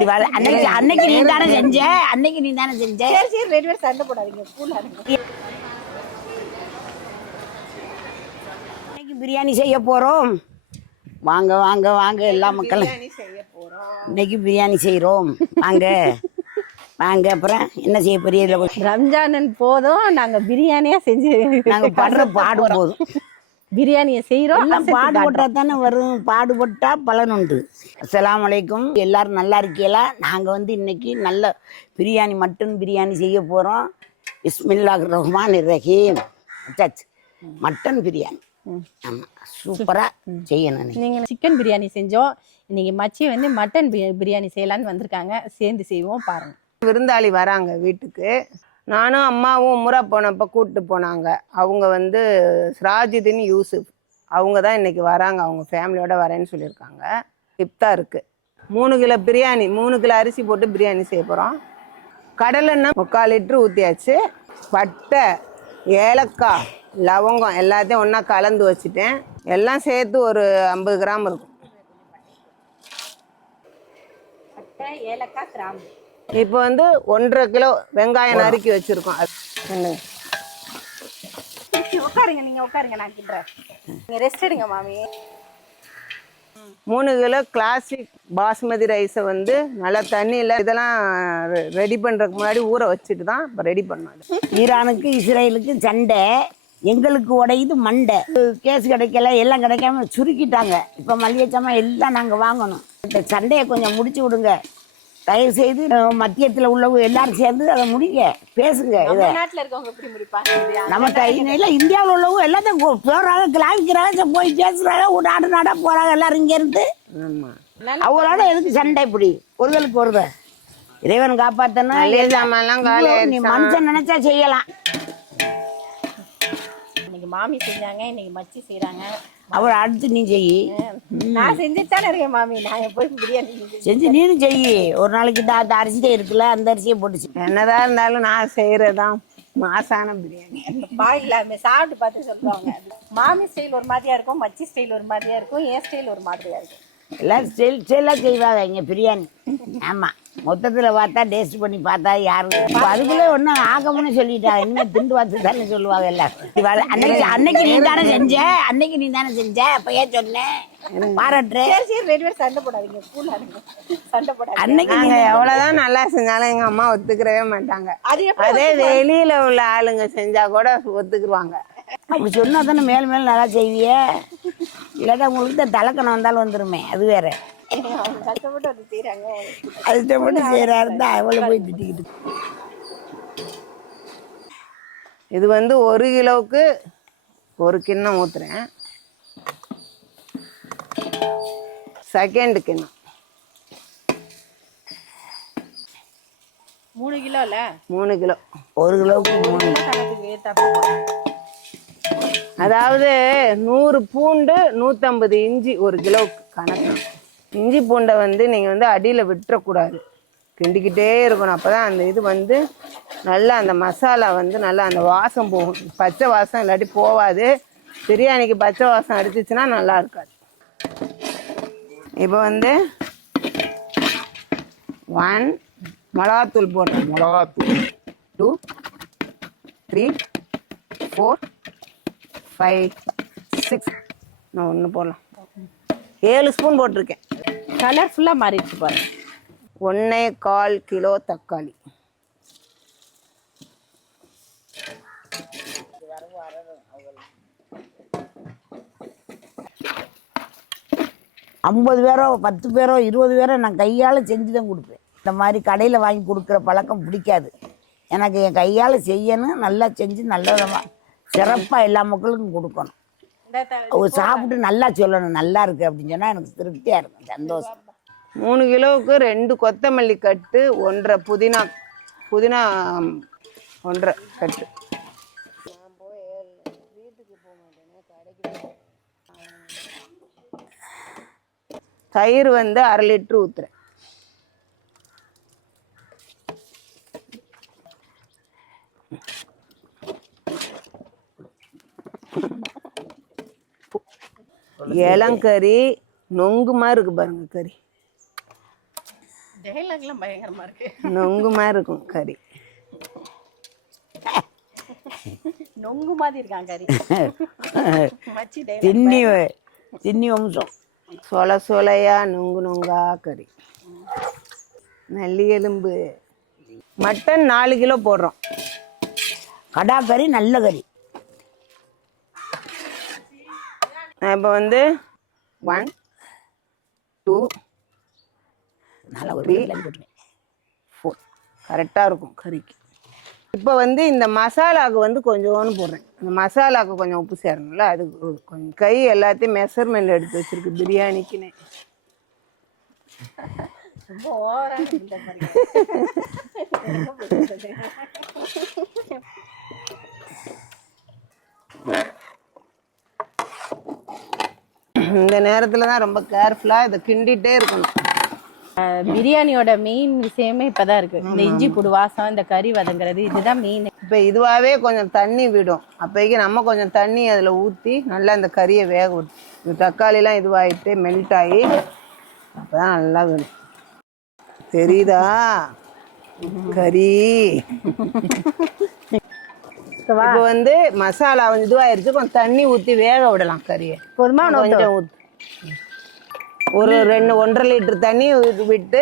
அன்னைக்கு அன்னைக்கு நீ தானே செஞ்ச, அன்னைக்கு நீ தானே செஞ்ச. சரி சரி, ரெண்டு பேரும் சண்டை போடாதீங்க, கூலாடுங்க. இன்னைக்கு பிரியாணி செய்ய போறோம். வாங்க வாங்க வாங்க எல்லா மக்களும். இன்னைக்கு பிரியாணி செய்யறோம். வாங்க வாங்க. அப்புறம் என்ன செய்ய போறீங்க? ரம்ஜான் போதும், நாங்க பிரியாணியா செஞ்சு நாங்க படுற பாடு போதும். பிரியாணியை செய்யறோம். எல்லாம் பாடுபட்டா தானே வரும், பாடுபட்டா பலன் உண்டு. அஸ்ஸலாமு அலைக்கும். எல்லாரும் நல்லா இருக்கீங்களா? நாங்கள் இன்னைக்கு நல்ல பிரியாணி, மட்டன் பிரியாணி செய்ய போகிறோம். பிஸ்மில்லாஹிர் ரஹ்மானிர் ரஹீம். மட்டன் பிரியாணி. ஆமாம், சூப்பராக செய்யணும். நீங்கள் சிக்கன் பிரியாணி செஞ்சோம். இன்னைக்கு மச்சி மட்டன் பிரியாணி செய்யலான்னு வந்திருக்காங்க. சேர்ந்து செய்வோம் பாருங்க. விருந்தாளி வராங்க வீட்டுக்கு. நானும் அம்மாவும் உம்ரா போனப்போ கூப்பிட்டு போனாங்க. அவங்க சிராஜுதீன் யூசுப், அவங்க தான் இன்னைக்கு வராங்க. அவங்க ஃபேமிலியோட வரேன்னு சொல்லியிருக்காங்க. இஃப்தாருக்கு 3 கிலோ பிரியாணி, 3 கிலோ அரிசி போட்டு பிரியாணி செய்ய போகிறோம். கடலெண்ணெய் 3/4 லிட்டரு ஊற்றியாச்சு. பட்டை, ஏலக்காய், லவங்கம் எல்லாத்தையும் ஒன்றா கலந்து வச்சுட்டேன். எல்லாம் சேர்த்து ஒரு 50 கிராம் இருக்கும். பட்டை, ஏலக்காய், கிராம்பு. இப்போ 1.5 கிலோ வெங்காயம் நறுக்கி வச்சுருக்கோம். உட்காருங்க, நீங்கள் உட்காருங்க, நான் கிண்டுறேன். நீங்கள் ரெஸ்ட் எடுங்க மாமி. 3 கிலோ கிளாசிக் பாஸ்மதி ரைஸை நல்லா தண்ணியில் இதெல்லாம் ரெடி பண்ணுறதுக்கு முன்னாடி ஊற வச்சுட்டு தான் இப்போ ரெடி பண்ணோம். ஈரானுக்கு இஸ்ரேலுக்கு சண்டை, எங்களுக்கு உடையுது மண்டை. கேஸ் கிடைக்கல, எல்லாம் கிடைக்காம சுருக்கிட்டாங்க. இப்போ மளிகை சாமான் எல்லாம் நாங்கள் வாங்கணும். இந்த சண்டையை கொஞ்சம் முடிச்சு விடுங்க தயவு செய்து. மத்தியத்தில் உள்ளவங்க எல்லாரும் சேர்ந்து அதை முடிங்க, பேசுங்க. இதை நாட்டில் இருக்கவங்க எப்படி முடிப்பாங்க? நம்ம கையில் இந்தியாவில் உள்ளவங்க எல்லாத்தையும் போகிறாங்க, கிளாவிக்கிறாங்க, போய் பேசுகிறாங்க, ஒரு நாடாக போகிறாங்க எல்லாரும் இங்கேருந்து. அவங்களோட எதுக்கு சண்டை? இப்படி ஒருதலுக்கு ஒருதல். இறைவன் காப்பாற்றணும். நீ மனுஷன் நினைச்சா செய்யலாம். இன்னைக்கு மாமி செஞ்சாங்க, இன்னைக்கு மச்சி செய்யறாங்க. அவர் அடுத்து நீ செய்யி. நான் செஞ்சுட்டானே இருக்கேன் மாமி. நான் போய் பிரியாணி செஞ்சு நீனும் செய்யி. ஒரு நாளைக்கு அந்த அரிசியே இருக்குல்ல, அந்த அரிசியை போட்டுச்சு. என்னதான் இருந்தாலும் நான் செய்யறதுதான் மாசான பிரியாணி. பாயிலாமே சாப்பிட்டு பார்த்து சொல்லுவாங்க. மாமி ஸ்டைல் ஒரு மாதிரியா இருக்கும், மச்சி ஸ்டைல் ஒரு மாதிரியா இருக்கும், என் ஸ்டைல் ஒரு மாதிரியா இருக்கும். எல்லாம் ஸ்டைலாக செய்வாங்க இங்கே பிரியாணி. ஆமாம், மொத்தத்தில் பார்த்தா டேஸ்ட் பண்ணி பார்த்தா யாரும் அதுக்குள்ளே ஒன்றும் ஆகமுன்னு சொல்லிட்டாங்க. இனிமேல் திண்டு பார்த்து தானே சொல்லுவாங்க எல்லாரும். அன்னைக்கு நீ தானே செஞ்ச, அன்னைக்கு நீ தானே செஞ்ச, அப்போ ஏன் சொன்னேன் பாராட்டுறேன். சரி சரி, ரெண்டு பேரும் சண்டை போடாதீங்க, கூலாடுங்க, சண்டை போடாதீங்க. அன்னைக்கு நீங்கள் எவ்வளோதான் நல்லா செஞ்சாலும் எங்கள் அம்மா ஒத்துக்கிறவே மாட்டாங்க. அதே வெளியில் உள்ள ஆளுங்க செஞ்சா கூட ஒத்துக்குருவாங்க. அப்படி சொன்னா தானே மேல் மேல் நல்லா செய்விய. இல்லாட்டா உங்களுக்கு தான் தலைக்கணம் வந்தாலும் வந்துருமே, அது வேற. கஷ்டப்பட்டு அது செய்யறாங்க, கஷ்டப்பட்டு செய்யறாருந்தா அவளை போய் திட்டிக்கிட்டு. இது 1 கிலோவுக்கு 1 கிண்ணம் ஊத்துறேன். செகண்ட் கிண்ணம் 3 கிலோல 3 கிலோ. 1 கிலோவுக்கு 3. அதாவது 100 பூண்டு 150 இஞ்சி 1 கிலோவுக்கு கணக்கு. இஞ்சி பூண்டை நீங்கள் அடியில் விட்டுறக்கூடாது, கிண்டிக்கிட்டே இருக்கணும். அப்போ தான் அந்த இது நல்லா அந்த மசாலா நல்லா அந்த வாசம் போகும். பச்சை வாசம் இல்லாட்டி போகாது. பிரியாணிக்கு பச்சை வாசம் அடிச்சிச்சுன்னா நல்லா இருக்காது. இப்போ 1 மிளகாத்தூள் போடுறேன். மிளகாத்தூள் 2 3 4 5 6 நான் 1 போடலாம். 7 ஸ்பூன் போட்டிருக்கேன். கலர்ஃபுல்லாக மாறிடுச்சு பாருங்க. 1/4 கிலோ தக்காளி. ஐம்பது பேரோ 10 பேரோ 20 பேரோ நான் கையால் செஞ்சு தான் கொடுப்பேன். இந்த மாதிரி கடையில் வாங்கி கொடுக்குற பழக்கம் பிடிக்காது எனக்கு. என் கையால் செய்யணும், நல்லா செஞ்சு நல்ல விதமாக சிறப்பாக எல்லா மக்களுக்கும் கொடுக்கணும். சாப்பிட்டு நல்லா சொல்லணும் நல்லா இருக்கு அப்படின்னு சொன்னால் எனக்கு திருப்தியாக இருக்கும், சந்தோஷம். 3 கிலோவுக்கு 2 கொத்தமல்லி கட்டு, 1.5 புதினா 1.5 கட்டு. தயிர் 1/2 லிட்டரு ஊத்துறேன். இளங்கறி நொங்கு மாதிரி இருக்கு பாருங்க கறி. டைலாக்லாம் பயங்கரமா இருக்கு. நொங்கு மாதிரி இருக்கும் கறி. நொங்கு மாதிரி இருக்கான் கறி. மச்சி தின்னி வம்சம். சொல சொலையா நொங்கு நொங்கா கறி. நல்லி எலும்பு. மட்டன் 4 கிலோ போடுறோம். கடா கறி நல்ல கறி. இப்போ வந்து 1 2 நல்லா ஒரு 4 கரெக்டாக இருக்கும் கறிக்கு. இப்போ வந்து இந்த மசாலாவுக்கு வந்து கொஞ்சோன்னு போடுறேன். இந்த மசாலாவுக்கு கொஞ்சம் உப்பு சேரணும்ல, அது கொஞ்சம் கை எல்லாத்தையும் மெஷர்மெண்ட் எடுத்து வச்சிருக்கு பிரியாணிக்குன்னு. ரொம்ப ஓவரான இந்த மாதிரி. இந்த நேரத்தில் தான் ரொம்ப கேர்ஃபுல்லாக இதை கிண்டிகிட்டே இருக்கணும். பிரியாணியோட மெயின் விஷயமே இப்பதான் இருக்கு. இந்த இஞ்சி பூடு வாசம், இந்த கறி வதங்குறது, இதுதான் மெயின். இப்போ இதுவாகவே கொஞ்சம் தண்ணி விடும். அப்போக்கி நம்ம கொஞ்சம் தண்ணி அதில் ஊற்றி நல்லா இந்த கறியை வேக விடும். இந்த தக்காளிலாம் இதுவாகிட்டு மெல்ட் ஆகி அப்போ தான் நல்லா வேணும். தெரியுதா கறி? இப்போ வந்து மசாலா வந்து இதுவாயிருச்சு. கொஞ்சம் தண்ணி ஊற்றி வேக விடலாம் கறியை. கொஞ்சம் ஊற்றி ஒரு 1.5 லிட்டர் தண்ணி விட்டு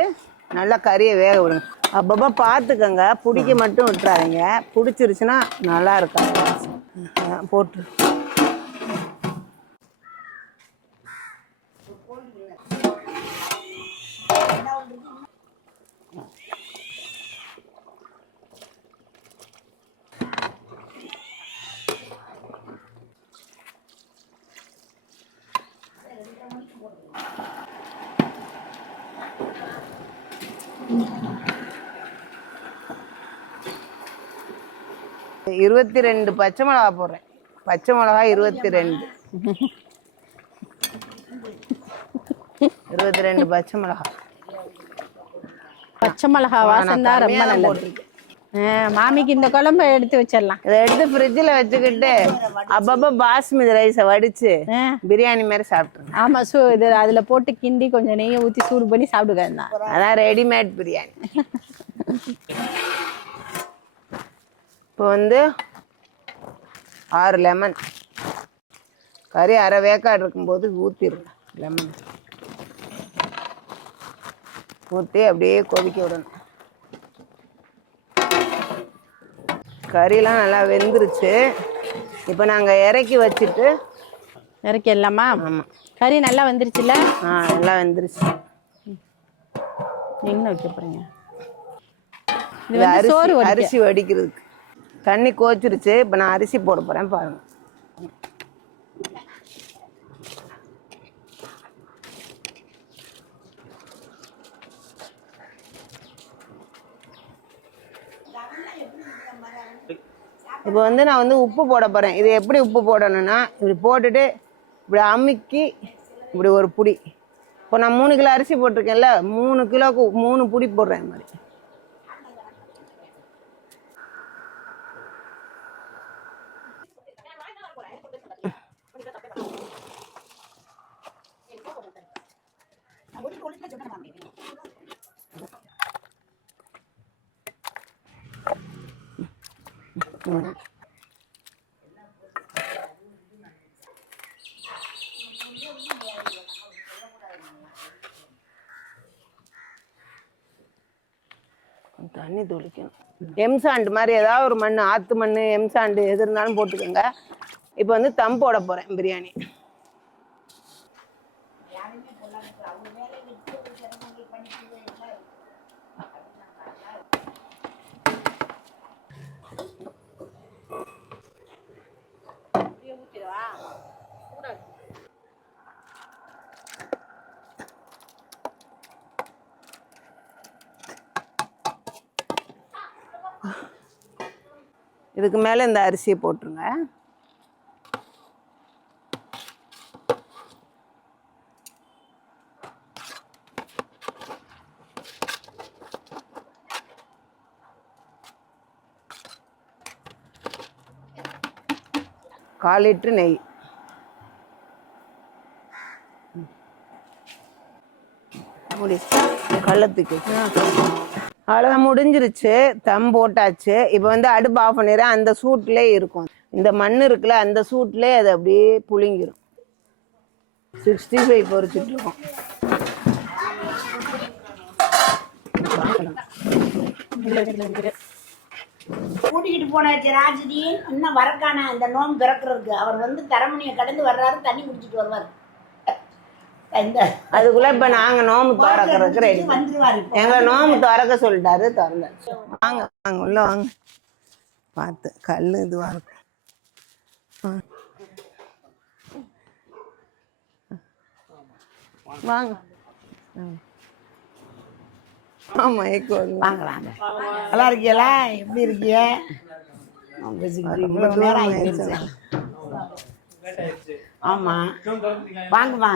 நல்லா கறியை வேக விடுங்க. அப்பப்போ பார்த்துக்கங்க, பிடிக்க மட்டும் விட்டுறாதீங்க. பிடிச்சிருச்சுன்னா நல்லா இருக்காது. போட்டு இருபத்தி 2 பச்சை மிளகா போடுறேன். பச்சை மிளகா 22 பச்சை மிளகா. பச்சை மிளகா வாசம் தான் ரொம்ப நல்லது. மாமிக்கு இந்த குழம்பு எடுத்து வச்சிடலாம். இதை எடுத்து ஃப்ரிட்ஜில் வச்சுக்கிட்டு அப்பப்போ பாஸ்மதி ரைஸை வடிச்சு பிரியாணி மாதிரி சாப்பிட்ருங்க. ஆமா, இது அதுல போட்டு கிண்டி கொஞ்சம் நெய்யை ஊற்றி சூடு பண்ணி சாப்பிடுங்க. அதான் ரெடிமேட் பிரியாணி. இப்போ வந்து 6 லெமன். கறி அரை வேக்காடு இருக்கும்போது ஊற்றிடுங்க. லெமன் ஊற்றி அப்படியே கொதிக்க விடணும். கறியெல்லாம் நல்லா வெந்துருச்சு. இப்போ நாங்கள் இறக்கி வச்சுட்டு இறக்கிடலாமா? ஆமாம், கறி நல்லா வந்துருச்சுல்ல? நல்லா வெந்துருச்சு. நீங்களும் வைக்க போறீங்க. இது அரிசி வடிக்கிறதுக்கு தண்ணி கோச்சிருச்சு. இப்போ நான் அரிசி போட போகிறேன் பாருங்க. இப்போ வந்து நான் வந்து உப்பு போட போகிறேன். இது எப்படி உப்பு போடணும்னா, இப்படி போட்டுட்டு இப்படி அமுக்கி இப்படி ஒரு புடி. இப்போ நான் 3 கிலோ அரிசி போட்டிருக்கேன்ல, 3 கிலோவுக்கு 3 புடி போடுறேன். இந்த மாதிரி தண்ணி தொளிக்கணும். எம்சாண்டு மாதிரி ஏதாவது ஒரு மண், ஆற்று மண், எம்சாண்டு எது இருந்தாலும் போட்டுக்கோங்க. இப்போ வந்து தம் போட போகிறேன் பிரியாணி. இதுக்கு மேலே இந்த அரிசியை போட்டுருங்க. கால் லிட்டரு நெய். மூடி வெள்ளத்துக்கு அவ்வளோதான், முடிஞ்சிருச்சு. தம் போட்டாச்சு. இப்போ வந்து அடுப்பு ஆஃப் பண்ணிடுறேன். அந்த சூட்லேயே இருக்கும், இந்த மண் இருக்குல்ல, அந்த சூட்லேயே அது அப்படியே புளிங்கிரும். 65 பொரிச்சுட்டு இருக்கோம். கூட்டிக்கிட்டு போனாச்சு ராஜதீன், இன்னும் வரக்கான அந்த நோம்பு திறக்கிறதுக்கு. அவர் வந்து தரமணியை கடந்து வர்றாரு, தண்ணி குடிச்சிட்டு வருவார். அதுக்குள்ள இப்ப நாங்க நோம்பு திறக்கிறதுக்கு ரெடி வந்துருவாரு. எங்க நோம்பு திறக்க சொல்லிட்டாரு, திறந்தாச்சு. வாங்க வாங்க உள்ள வாங்க. பார்த்து கல்லு இதுவா இருக்கு. வாங்க. ஆமா வாங்க வாங்க. நல்லா இருக்கீங்களா? எப்படி இருக்கீங்க? இவ்வளவு நேரம் ஆயிடுச்சு. ஆமா வாங்கம்மா.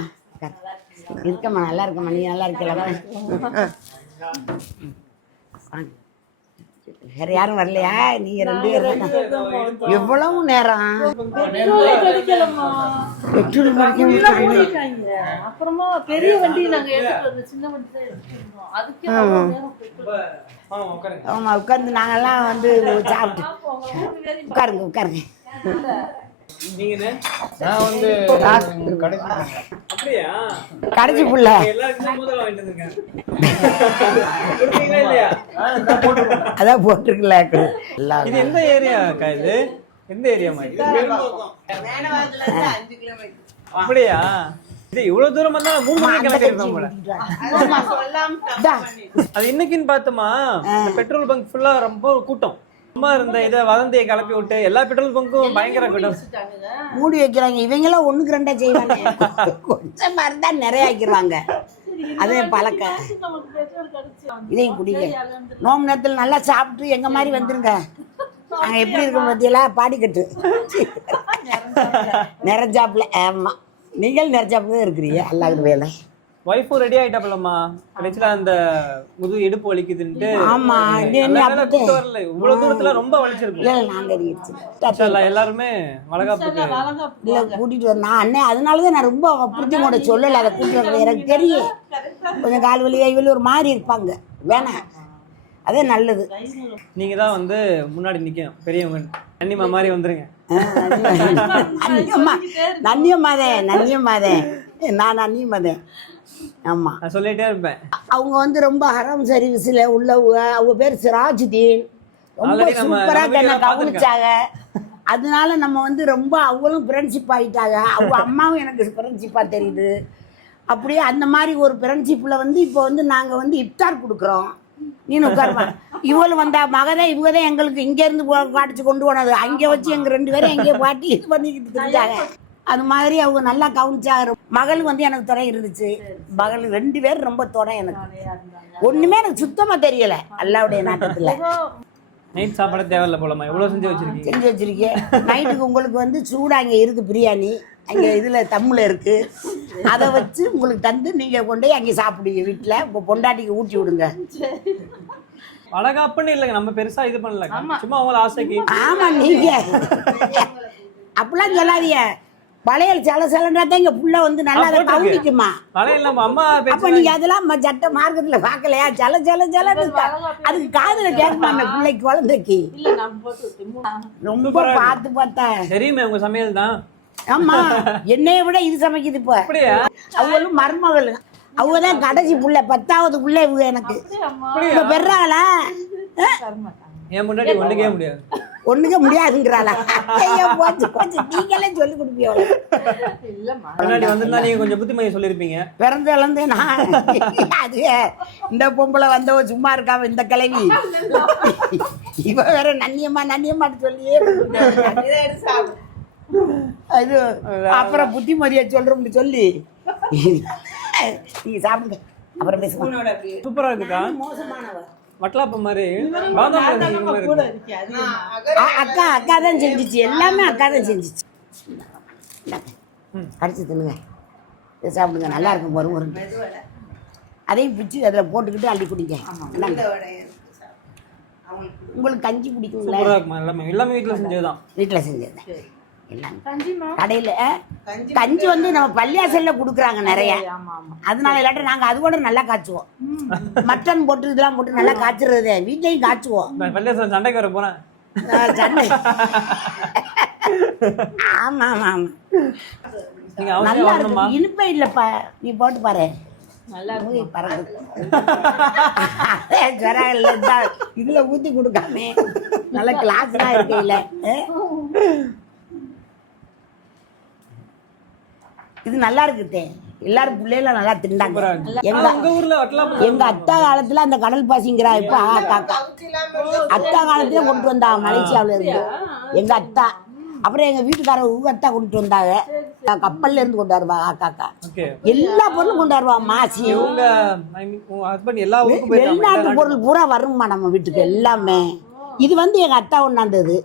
இருக்கம்மா, நல்லா இருக்கம்மா. நீ நல்லா இருக்கல? வேற யாரும் வரலையா? நீங்க 2 பேரும் எவ்வளவு நேரம்? அப்புறமா பெரிய வண்டி நாங்க எடுத்துட்டு சின்ன வண்டி தான் எடுத்துட்டு அதுக்கு ஆமா, உட்காந்து நாங்கெல்லாம் வந்து சாப்பிட்டு. உட்காருங்க உட்காருங்க. கடைசி புள்ள அதான் போட்டிருக்கல. இது எந்த ஏரியா அக்கா? இது எந்த ஏரியா மாதிரி? அப்படியா? இது இவ்வளவு தூரம் வந்தா 3 மணிக்கு கிளம்பிருப்போம் போல. அது இன்னைக்குன்னு பார்த்தோமா, பெட்ரோல் பங்க் ஃபுல்லா ரொம்ப கூட்டம். சும்மா இருந்த இதை வதந்தியை கிளப்பி விட்டு எல்லா பெட்ரோல் பங்கும் பயங்கர கூட்டம் மூடி வைக்கிறாங்க. இவங்கெல்லாம் 1க்கு 2 செய்வாங்க, கொஞ்சமா இருந்தா நிறைய ஆக்கிடுவாங்க. அதே பழக்கம். இதையும் குடிங்க. நோம்பு நேரத்தில் நல்லா சாப்பிட்டு எங்க மாதிரி வந்துருங்க. நாங்க எப்படி இருக்கோம் பத்தியெல்லாம் பாடிக்கட்டு நிறைஞ்சாப்புல. ஆமா, நீங்கள் நிறைஞ்சாப்புல இருக்கிறீங்க. அல்லாஹ்வுடைய வேலை. வைஃபும் ரெடி ஆயிட்டாப்லம்மா. கடைசியில அந்த முது இடுப்பு வலிக்குதுன்ட்டு. ஆமா, வரல. இவ்வளவு தூரத்துல ரொம்ப வலிச்சிருக்கு. நாங்க எல்லாருமே வளகாப்புக்கு கூட்டிட்டு வரேன் நான் அண்ணே. அதனாலதான் நான் ரொம்ப புரிஞ்சு கூட சொல்லல. அதை கூட்டிட்டு வரது எனக்கு தெரியும். கொஞ்சம் கால் வலி கை வலி ஒரு மாதிரி இருப்பாங்க. வேணாம், அதே நல்லது. நீங்க தான் வந்து முன்னாடி நிக்கணும், பெரியவங்க. நன்னிமா மாதிரி வந்துருங்க. நன்னியம்மாதே நான் நன்னியம்மாதே. ஆமா, நான் சொல்லிட்டே இருப்பேன். அவங்க வந்து ரொம்ப ஹரம் சர்வீஸ்ல உள்ளவங்க. அவங்க பேர் சிராஜுதீன். ரொம்ப சூப்பரா என்ன கவனிச்சாங்க. அதனால நம்ம வந்து ரொம்ப அவங்களும் ஃப்ரெண்ட்ஷிப் ஆகிட்டாங்க. அவங்க அம்மாவும் எனக்கு ஃப்ரெண்ட்ஷிப்பாக தெரியுது. அப்படியே அந்த மாதிரி ஒரு ஃப்ரெண்ட்ஷிப்பில் வந்து இப்போ வந்து நாங்கள் வந்து இஃப்தார் கொடுக்குறோம். நீனு உட்காருமா. இவளும் வந்தா மகதான் இவங்கதான் எங்களுக்கு இங்கேருந்து காட்டிச்சு கொண்டு போனது. அங்கே வச்சு எங்கள் 2 பேரும் எங்கேயோ பாட்டி இது பண்ணிக்கிட்டு தெரிஞ்சாங்க. அது மாதிரி அவங்க நல்லா கவனிச்சாங்க. மகள் வந்து எனக்கு துணை இருந்துச்சு. மகள் 2 பேரும் ரொம்ப துணை. எனக்கு ஒன்றுமே எனக்கு சுத்தமாக தெரியலை. அல்லாவுடைய நாட்டத்தில் நைட் சாப்பாடு தேவையில்ல போலமா. எவ்வளோ செஞ்சு வச்சிருக்கேன். நைட்டுக்கு உங்களுக்கு வந்து சூடாக அங்கே இருக்குது பிரியாணி. அங்கே இதில் தம்மில் இருக்குது. அதை வச்சு உங்களுக்கு தந்து நீங்கள் கொண்டு போய் அங்கே சாப்பிடுவீங்க வீட்டில். இப்போ பொண்டாட்டிக்கு ஊட்டி விடுங்க. வளகாப்புன்னு இல்லைங்க, நம்ம பெருசாக இது பண்ணல. சும்மா அவங்கள ஆசைக்கு. ஆமாம், நீங்கள் அப்படிலாம் சொல்லாதீங்க. வளையல் சிலன்றா தான் இங்கே புள்ள வந்து நல்லா அதை கவனிக்குமா. வளையல் நம்ம அம்மா அப்போ நீங்கள் அதெல்லாம் சட்ட மார்க்கத்தில் பார்க்கலையா? அதுக்கு காதில் கேட்குமா அந்த பிள்ளைக்கு குழந்தைக்கு? ரொம்ப பார்த்து பார்த்தா தெரியுமே உங்க சமையல் தான். ஆமா, என்னைய விட இது சமைக்குது. இப்போ அவங்களும் மருமகள். அவங்க தான் கடைசி புள்ள, 10வது புள்ள இவங்க எனக்கு. இப்ப பெறாளா? என் முன்னாடி ஒண்ணுக்கே முடியாது. ஒண்ணுக்க முடியாதுங்கிறாளா? நீங்களே சொல்லி கொடுப்பீங்க. முன்னாடி வந்திருந்தா நீங்க கொஞ்சம் புத்திமதி சொல்லிருப்பீங்க. பிறந்தலேருந்து நான் அது இந்த பொம்பளை வந்தவ சும்மா இருக்காம இந்த கிளவி இவ வேற நன்னியம்மாட்டு சொல்லியே அது அப்புறம் புத்திமதியை சொல்றோம்னு சொல்லி நீங்க சாப்பிடுங்க, அப்புறம் பேசுவோம். சூப்பரா இருக்குக்கா. மோசமானவ வட்டலாப்ப மாதிரி அக்கா தான் செஞ்சிச்சு. எல்லாமே அக்கா தான் செஞ்சிச்சு. கடிச்சு தின்னுங்க, சாப்பிடுங்க, நல்லா இருக்கும். வரும் அதையும் பிச்சு அதில் போட்டுக்கிட்டு அள்ளி குடிங்க. உங்களுக்கு கஞ்சி பிடிக்குங்களா? எல்லாமே வீட்டில் செஞ்சதுதான். வீட்டில் செஞ்சது. எல்லாம் கடையில் கஞ்சி வந்து நம்ம பள்ளியாசல்ல கொடுக்குறாங்க நிறைய. அதனால இல்லாட்டி நாங்கள் அது கூட நல்லா காய்ச்சுவோம். மட்டன் போட்டு இதெல்லாம் போட்டு நல்லா காய்ச்சுறது வீட்லையும் காய்ச்சுவோம். சண்டைக்கு வர போறேன். சண்டை. ஆமா ஆமா ஆமா நீங்க நல்லா இருக்கு. இனிப்பே இல்லப்பா, நீ போட்டு பாரு. நல்லா பறக்குது. இதுல ஊத்தி கொடுக்காம நல்ல கிளாஸ்லாம் இருக்கையில இது நல்லா இருக்குதே. எல்லாரும் பிள்ளைல நல்லா திண்டாங்க. எங்க அத்தா காலத்துல அந்த கடல் பாசிங்கிறா இப்ப காக்கா அத்தா காலத்துல கொண்டு வந்தா மலேசியாவில இருந்து எங்க அத்தா. அப்புறம் எங்க வீட்டுக்காரர் உங்க அத்தா கொண்டு வந்தாங்க. கப்பல்ல இருந்து கொண்டு வருவா காக்கா. எல்லா பொருளும் கொண்டு வருவா. மாசி வெளிநாட்டு பொருள் பூரா வருமா நம்ம வீட்டுக்கு எல்லாமே. இது வந்து எங்க அத்தா கொண்டாந்தது.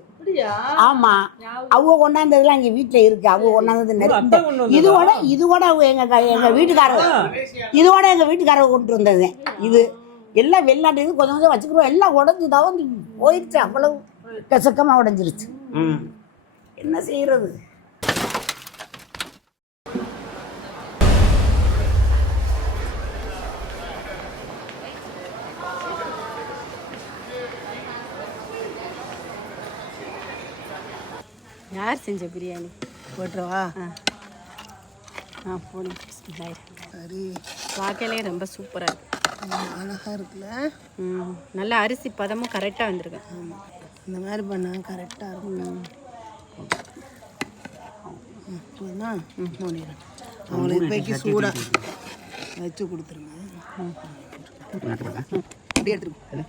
ஆமா, அவங்க கொண்டாந்ததுலாம் எங்க வீட்டுல இருக்கு. அவங்க கொண்டாந்தது இதோட எங்க வீட்டுக்காரர் கொண்டு வந்தது. இது எல்லாம் வெளிநாட்டு இது கொஞ்சம் கொஞ்சம் வச்சுக்கிறோம். எல்லாம் உடஞ்சு தவந்து போயிடுச்சு. அவ்வளவு கசக்கமா உடஞ்சிருச்சு. என்ன செய்யறது? யார் செஞ்ச பிரியாணி? போட்டுருவா. போடு. சரி, பார்க்கலே ரொம்ப சூப்பராக இருக்கு. அழகா இருக்குல்ல. நல்லா அரிசி பதமும் கரெக்டாக வந்திருக்கு. இந்த மாதிரி பண்ணா கரெக்டாக இருக்கும். மூடிடுறேன். அவங்களுக்கு இப்போக்கி சூடாக வச்சு கொடுத்துருங்க. அப்படியே எடுத்துருங்க.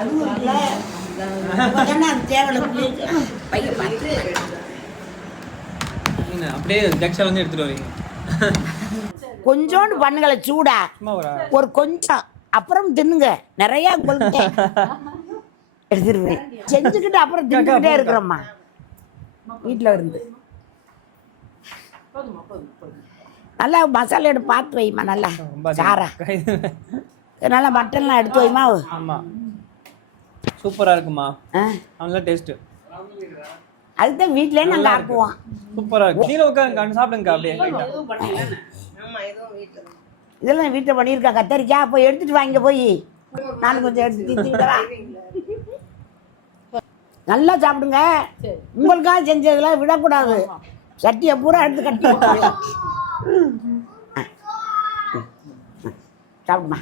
அதுவும் இருக்குல்ல தேவையில்ல அப்படியே ஜக்ஷா வந்து எடுத்துட்டு வரீங்க. கொஞ்சோண்டு பண்ணுங்கள சூடா ஒரு கொஞ்சம் அப்புறம் தின்னுங்க. நிறைய எடுத்துருவேன் செஞ்சுக்கிட்டு அப்புறம் தின்னுக்கிட்டே இருக்கிறோம்மா வீட்டில் இருந்து. நல்லா மசாலா எடுத்து பார்த்து வைமா. நல்லா சாரா நல்லா மட்டன்லாம் எடுத்து வைமா. ஆமா, சூப்பரா இருக்குமா. நல்லா டேஸ்ட். அதுதான் வீட்லயே நாங்க ஆக்குவோம். சூப்பரா இருக்கு. நீங்க உட்கார்ந்து சாப்பிடுங்க. அப்படியே இதெல்லாம் வீட்டில் பண்ணியிருக்கா. கத்தரிக்காய் போய் எடுத்துட்டு வாங்க. போய் நானும் கொஞ்சம் எடுத்து நல்லா சாப்பிடுங்க. உங்களுக்காக செஞ்சதெல்லாம் விடக்கூடாது. சட்டியை பூரா எடுத்து கட்டி சாப்பிடுமா.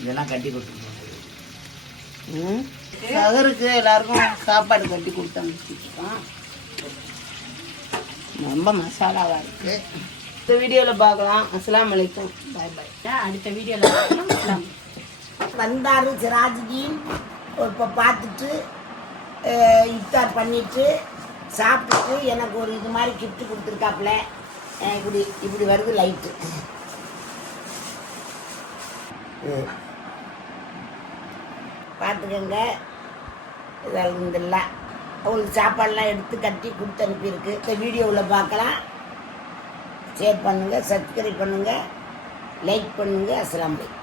இதெல்லாம் கட்டி கொடுத்துருக்கோம். சகருக்கு எல்லாருக்கும் சாப்பாடு கட்டி கொடுத்து அனுப்பிச்சிருக்கோம். ரொம்ப மசாலாவாக இருக்கு. இந்த வீடியோவில் பார்க்கலாம். அஸ்ஸலாமு அலைக்கும். பாய் பாய். அடுத்த வீடியோவில் பார்க்கலாம். வந்தாரு சிராஜுதீன். இப்போ பார்த்துட்டு இஃப்தார் பண்ணிட்டு சாப்பிட்டுட்டு எனக்கு ஒரு இது மாதிரி கிஃப்ட் கொடுத்துருக்காப்புல. இப்படி இப்படி வருது லைட்டு. பார்த்துக்கங்க. இதெல்லாம் அவங்களுக்கு சாப்பாடெலாம் எடுத்து கட்டி கொடுத்து அனுப்பியிருக்கு. இந்த வீடியோவில் பார்க்கலாம். ஷேர் பண்ணுங்கள், சப்ஸ்கிரைப் பண்ணுங்கள், லைக் பண்ணுங்கள். அஸ்ஸலாமு அலைக்கும்.